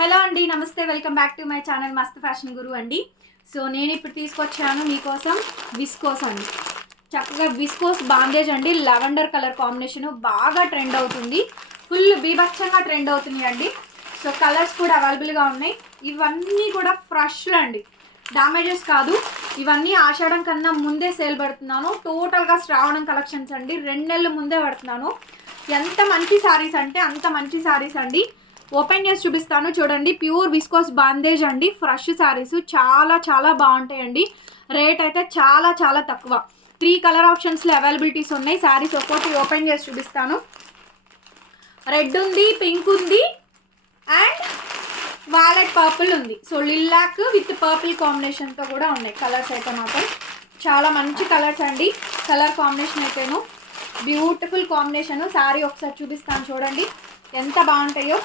Hello అండి, నమస్తే. Welcome back to my channel మస్త్ ఫ్యాషన్ గురు అండి. సో నేను ఇప్పుడు తీసుకొచ్చాను మీకోసం విస్కోస్ అండి. చక్కగా విస్కోస్ బాందేజ్ అండి. లెవెండర్ కలర్ కాంబినేషన్ బాగా ట్రెండ్ అవుతుంది, ఫుల్ బీభత్సంగా ట్రెండ్ అవుతుంది అండి. సో కలర్స్ కూడా అవైలబుల్గా ఉన్నాయి. ఇవన్నీ కూడా ఫ్రెష్లు అండి, డ్యామేజెస్ కాదు. ఇవన్నీ ఆషాఢం కన్నా ముందే సేల్ పెడుతున్నాను. టోటల్గా శ్రావణం కలెక్షన్స్ అండి, 2 నెలల ముందే పెడుతున్నాను. ఎంత మంచి శారీస్ అంటే అంత మంచి శారీస్ అండి. ఓపెన్ చేసి చూపిస్తాను చూడండి. ప్యూర్ విస్కోస్ బాందేజ్ అండి, ఫ్రెష్ శారీస్ చాలా చాలా బాగుంటాయండి. రేట్ అయితే చాలా చాలా తక్కువ. 3 కలర్ ఆప్షన్స్లో అవైలబిలిటీస్ ఉన్నాయి. శారీస్ ఒక్కొక్కటి ఓపెన్ చేసి చూపిస్తాను. రెడ్ ఉంది, పింక్ ఉంది అండ్ వాలెట్ పర్పుల్ ఉంది. సో లిల్లాక్ విత్ పర్పుల్ కాంబినేషన్తో కూడా ఉన్నాయి కలర్స్ అయితే మాత్రం. చాలా మంచి కలర్స్ అండి. కలర్ కాంబినేషన్ అయితేను బ్యూటిఫుల్ కాంబినేషన్. శారీ ఒకసారి చూపిస్తాను చూడండి ఎంత బాగుంటాయో.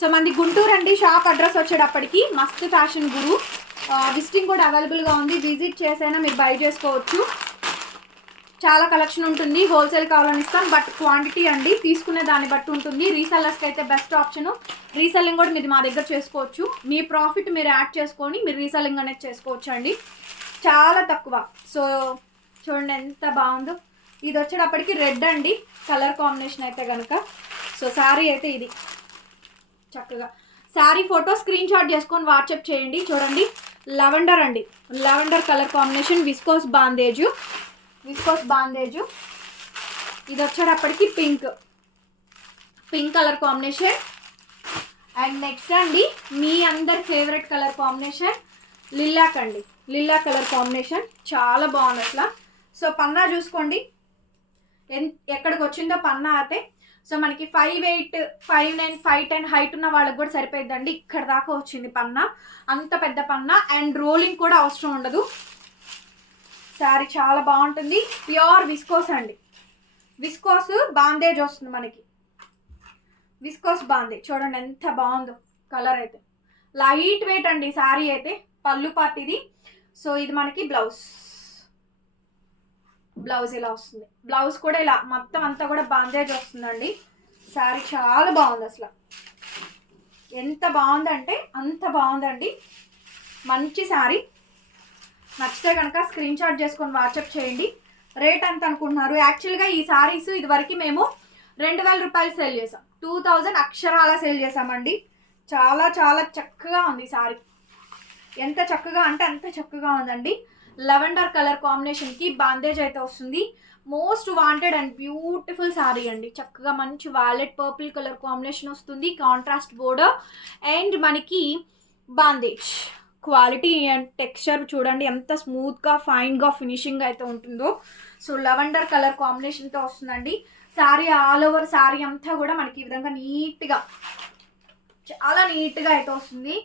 సో మనది గుంటూరు అండి. షాప్ అడ్రస్ వచ్చేటప్పటికి మస్త్ ఫ్యాషన్ గురు. విజిటింగ్ కూడా అవైలబుల్గా ఉంది, విజిట్ చేసైనా మీరు బై చేసుకోవచ్చు. చాలా కలెక్షన్ ఉంటుంది. హోల్సేల్ కావాలని ఇస్తాం, బట్ క్వాంటిటీ అండి తీసుకునే దాన్ని బట్టి ఉంటుంది. రీసెల్లర్స్కి అయితే బెస్ట్ ఆప్షను. రీసెల్లింగ్ కూడా మీరు మా దగ్గర చేసుకోవచ్చు. మీ ప్రాఫిట్ మీరు యాడ్ చేసుకొని మీరు రీసెల్లింగ్ అనేది చేసుకోవచ్చు అండి, చాలా తక్కువ. సో చూడండి ఎంత బాగుందో. ఇది వచ్చేటప్పటికి రెడ్ అండి కలర్ కాంబినేషన్ అయితే కనుక. సో శారీ అయితే ఇది చక్కగా. శారీ ఫోటో స్క్రీన్ షాట్ చేసుకొని వాట్సాప్ చేయండి. చూడండి లెవెండర్ అండి, లెవెండర్ కలర్ కాంబినేషన్. విస్కోస్ బాందేజు, విస్కోస్ బాందేజు. ఇది వచ్చేటప్పటికి pink, pink colour combination. And next అండి మీ అందరి ఫేవరెట్ కలర్ కాంబినేషన్ లిల్లాక్ అండి, లిల్లా కలర్ కాంబినేషన్ చాలా బాగుంది అట్లా. సో పన్నా చూసుకోండి ఎక్కడికి వచ్చిందో పన్నా అయితే. సో మనకి 5'8", 5'9", 5'10" హైట్ ఉన్న వాళ్ళకి కూడా సరిపోయిందండి. ఇక్కడ దాకా వచ్చింది పన్నా, అంత పెద్ద పన్నా. అండ్ రోలింగ్ కూడా అవసరం ఉండదు. శారీ చాలా బాగుంటుంది. ప్యూర్ విస్కోస్ అండి, విస్కోస్ బాందేజ్ వస్తుంది మనకి. విస్కోస్ బాందేజ్ చూడండి ఎంత బాగుందో. కలర్ అయితే లైట్ వెయిట్ అండి శారీ అయితే. పళ్ళు పార్ట్ ఇది. సో ఇది మనకి బ్లౌజ్, బ్లౌజ్ ఇలా వస్తుంది. బ్లౌజ్ కూడా ఇలా మొత్తం అంతా కూడా బాందేజ్ వస్తుందండి. శారీ చాలా బాగుంది అసలు. ఎంత బాగుందంటే అంత బాగుందండి. మంచి శారీ. నచ్చితే కనుక స్క్రీన్ షాట్ చేసుకొని వాట్సాప్ చేయండి. రేట్ ఎంత అనుకుంటున్నారు? యాక్చువల్గా ఈ శారీస్ ఇదివరకు మేము 2000 రూపాయలు సేల్ చేసాం, 2000 అక్షరాల సేల్ చేసామండి. చాలా చాలా చక్కగా ఉంది శారీ. ఎంత చక్కగా అంటే అంత చక్కగా ఉందండి. లెవెండర్ కలర్ కాంబినేషన్కి బాందేజ్ అయితే వస్తుంది. Most wanted and beautiful sari అండి. చక్కగా మంచి వాలెట్ పర్పుల్ కలర్ కాంబినేషన్ వస్తుంది, కాంట్రాస్ట్ బోర్డర్ అండ్ మనకి బాందేజ్. క్వాలిటీ అండ్ టెక్స్చర్ చూడండి ఎంత స్మూత్గా ఫైన్గా ఫినిషింగ్ అయితే ఉంటుందో. సో లెవెండర్ కలర్ కాంబినేషన్తో వస్తుందండి. శారీ ఆల్ ఓవర్ శారీ అంతా కూడా మనకి ఈ విధంగా నీట్గా చాలా నీట్గా అయితే వస్తుంది.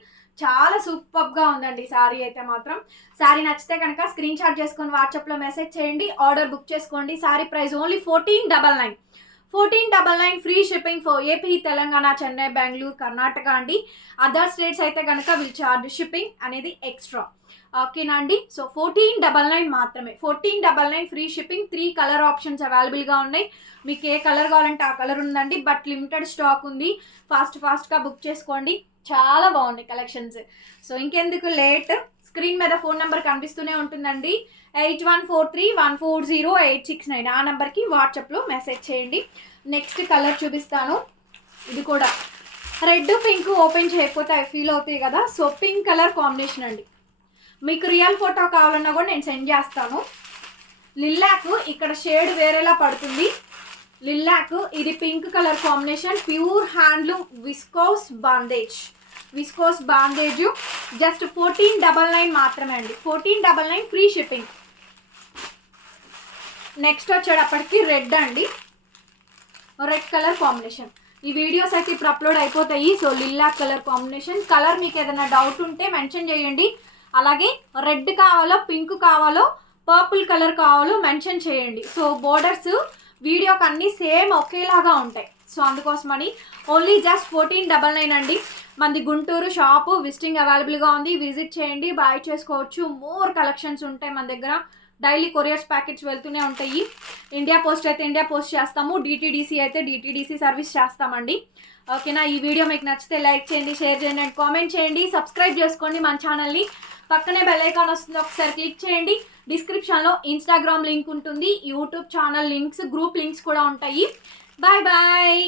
చాలా సూపర్గా ఉందండి శారీ అయితే మాత్రం. శారీ నచ్చితే కనుక స్క్రీన్ షాట్ చేసుకొని వాట్సాప్లో మెసేజ్ చేయండి, ఆర్డర్ బుక్ చేసుకోండి. Sari price only 1499. 1499 free shipping for AP, Telangana, Chennai, Bengaluru, Karnataka అండి. అదర్ స్టేట్స్ అయితే కనుక విల్ చార్జ్ షిప్పింగ్ అనేది ఎక్స్ట్రా. ఓకేనా అండి. సో 1499 మాత్రమే, 1499 ఫ్రీ షిప్పింగ్. 3 కలర్ ఆప్షన్స్ అవైలబుల్గా ఉన్నాయి. మీకు ఏ కలర్ కావాలంటే ఆ కలర్ ఉందండి, బట్ లిమిటెడ్ స్టాక్ ఉంది. ఫాస్ట్గా బుక్ చేసుకోండి. చాలా బాగున్నాయి కలెక్షన్స్. సో ఇంకెందుకు లేట్, స్క్రీన్ మీద ఫోన్ నెంబర్ కనిపిస్తూనే ఉంటుందండి. 8143140869 ఆ నెంబర్కి వాట్సాప్లో మెసేజ్ చేయండి. నెక్స్ట్ కలర్ చూపిస్తాను. ఇది కూడా రెడ్ పింక్ ఓపెన్ చేయకపోతే అవి ఫీల్ అవుతాయి కదా. సో పింక్ కలర్ కాంబినేషన్ అండి. మీకు రియల్ ఫోటో కావాలన్నా కూడా నేను సెండ్ చేస్తాను. లిల్లాక్ ఇక్కడ షేడ్ వేరేలా పడుతుంది. లిల్లాక్ ఇది pink colour combination. Pure handloom viscose bandhej, viscose bandhej. Just 1499 మాత్రమే అండి, 1499 ఫ్రీ షిప్పింగ్. నెక్స్ట్ వచ్చేటప్పటికి రెడ్ అండి, రెడ్ కలర్ కాంబినేషన్. ఈ వీడియోస్ అయితే ఇప్పుడు అప్లోడ్ అయిపోతాయి. So lilac colour combination. Colour మీకు ఏదైనా డౌట్ ఉంటే మెన్షన్ చేయండి. అలాగే రెడ్ కావాలో, పింక్ కావాలో, పర్పుల్ కలర్ కావాలో మెన్షన్ చేయండి. సో బోర్డర్స్ వీడియోకి అన్నీ సేమ్ ఒకేలాగా ఉంటాయి. సో అందుకోసమని ఓన్లీ జస్ట్ 1499 అండి. మనది గుంటూరు షాపు, విజిటింగ్ అవైలబుల్గా ఉంది. విజిట్ చేయండి, బై చేసుకోవచ్చు. మోర్ కలెక్షన్స్ ఉంటాయి మన దగ్గర. డైలీ కొరియర్స్ ప్యాకెట్స్ వెళ్తూనే ఉంటాయి. ఇండియా పోస్ట్ అయితే ఇండియా పోస్ట్ చేస్తాము, డిటీడీసీ అయితే డిటీడీసీ సర్వీస్ చేస్తామండి. ఓకేనా? ఈ వీడియో మీకు నచ్చితే లైక్ చేయండి, షేర్ చేయండి అండ్ కామెంట్ చేయండి. సబ్స్క్రైబ్ చేసుకోండి మన ఛానల్ని. పక్కనే బెల్ ఐకాన్ వస్తుంది, ఒకసారి క్లిక్ చేయండి. డిస్క్రిప్షన్లో ఇన్స్టాగ్రామ్ లింక్ ఉంటుంది, YouTube channel links, group links కూడా ఉంటాయి. Bye bye.